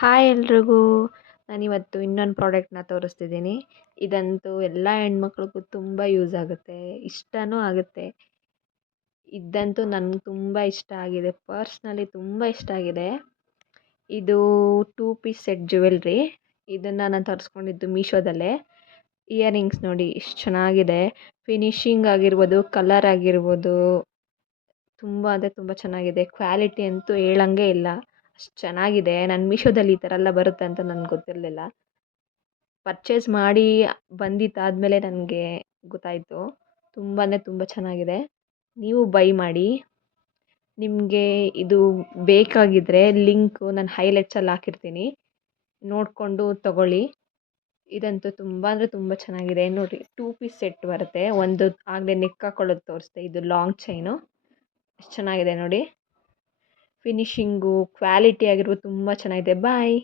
Hi ಎಲ್ರಿಗೂ. ನಾನಿವತ್ತು ಇನ್ನೊಂದು ಪ್ರಾಡಕ್ಟ್ನ ತೋರಿಸ್ತಿದ್ದೀನಿ. ಇದಂತೂ ಎಲ್ಲ ಹೆಣ್ಮಕ್ಳಿಗೂ ತುಂಬ ಯೂಸ್ ಆಗುತ್ತೆ, ಇಷ್ಟನೂ ಆಗುತ್ತೆ. ಇದಂತೂ ನನಗೆ ತುಂಬ ಇಷ್ಟ ಆಗಿದೆ, ಪರ್ಸ್ನಲಿ ತುಂಬ ಇಷ್ಟ ಆಗಿದೆ. ಇದು 2 ಪೀಸ್ ಸೆಟ್ ಜ್ಯುವೆಲ್ರಿ. ಇದನ್ನು ನಾನು ತರಿಸ್ಕೊಂಡಿದ್ದು ಮೀಶೋದಲ್ಲೇ. ಇಯರಿಂಗ್ಸ್ ನೋಡಿ ಎಷ್ಟು ಚೆನ್ನಾಗಿದೆ. ಫಿನಿಶಿಂಗ್ ಆಗಿರ್ಬೋದು, ಕಲರ್ ಆಗಿರ್ಬೋದು, ತುಂಬ ಅಂದರೆ ತುಂಬ ಚೆನ್ನಾಗಿದೆ. ಕ್ವಾಲಿಟಿ ಅಂತೂ ಹೇಳಂಗೆ ಇಲ್ಲ, ಅಷ್ಟು ಚೆನ್ನಾಗಿದೆ. ನಾನು ಮೀಶೋದಲ್ಲಿ ಈ ಥರ ಎಲ್ಲ ಬರುತ್ತೆ ಅಂತ ನನಗೆ ಗೊತ್ತಿರಲಿಲ್ಲ. ಪರ್ಚೇಸ್ ಮಾಡಿ ಬಂದಿದ್ದಾದಮೇಲೆ ನನಗೆ ಗೊತ್ತಾಯಿತು. ತುಂಬ ಅಂದರೆ ತುಂಬ ಚೆನ್ನಾಗಿದೆ. ನೀವು ಬೈ ಮಾಡಿ. ನಿಮಗೆ ಇದು ಬೇಕಾಗಿದ್ದರೆ ಲಿಂಕು ನಾನು ಹೈಲೈಟ್ಸಲ್ಲಿ ಹಾಕಿರ್ತೀನಿ, ನೋಡಿಕೊಂಡು ತಗೊಳ್ಳಿ. ಇದಂತೂ ತುಂಬ ಅಂದರೆ ತುಂಬ ಚೆನ್ನಾಗಿದೆ. ನೋಡಿ 2 ಪೀಸ್ ಸೆಟ್ ಬರುತ್ತೆ. ಒಂದು ಆಗಲೇ ನೆಕ್ ಹಾಕೊಳ್ಳೋದು ತೋರಿಸ್ದೆ, ಇದು ಲಾಂಗ್ ಚೈನು. ಎಷ್ಟು ಚೆನ್ನಾಗಿದೆ ನೋಡಿ. ಫಿನಿಶಿಂಗು, ಕ್ವಾಲಿಟಿ ಆಗಿರ್ಬೋದು ತುಂಬ ಚೆನ್ನಾಗಿದೆ. ಬಾಯ್.